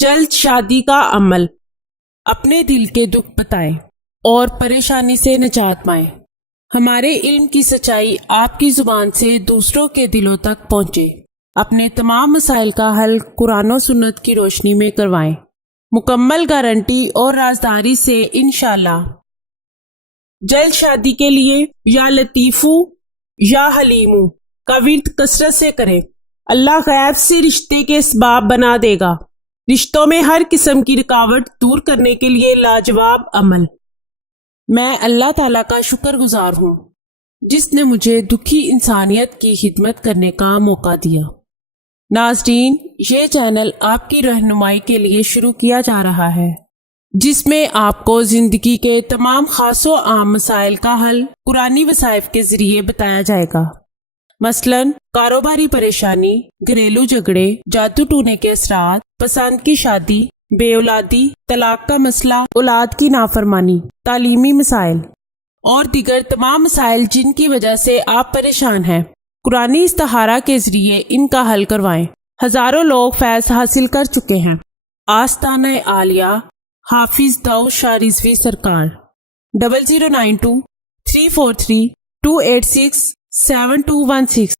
جلد شادی کا عمل، اپنے دل کے دکھ بتائیں اور پریشانی سے نجات پائیں۔ ہمارے علم کی سچائی آپ کی زبان سے دوسروں کے دلوں تک پہنچے۔ اپنے تمام مسائل کا حل قرآن و سنت کی روشنی میں کروائیں، مکمل گارنٹی اور رازداری سے انشاءاللہ۔ جلد شادی کے لیے یا لطیفو یا حلیمو کا ورد کثرت سے کریں۔ اللہ غیب سے رشتے کے اسباب بنا دے گا۔ رشتوں میں ہر قسم کی رکاوٹ دور کرنے کے لیے لاجواب عمل۔ میں اللہ تعالیٰ کا شکر گزار ہوں جس نے مجھے دکھی انسانیت کی خدمت کرنے کا موقع دیا۔ ناظرین، یہ چینل آپ کی رہنمائی کے لیے شروع کیا جا رہا ہے، جس میں آپ کو زندگی کے تمام خاص و عام مسائل کا حل قرآنی وظائف کے ذریعے بتایا جائے گا۔ مثلاً کاروباری پریشانی، گھریلو جھگڑے، جادو ٹونے کے اثرات، پسند کی شادی، بے اولادی، طلاق کا مسئلہ، اولاد کی نافرمانی، تعلیمی مسائل اور دیگر تمام مسائل جن کی وجہ سے آپ پریشان ہیں، قرآنی استخارہ کے ذریعے ان کا حل کروائیں۔ ہزاروں لوگ فیض حاصل کر چکے ہیں۔ آستانہ عالیہ حافظ داؤد شاہ رضوی سرکار 0092 343 286 7216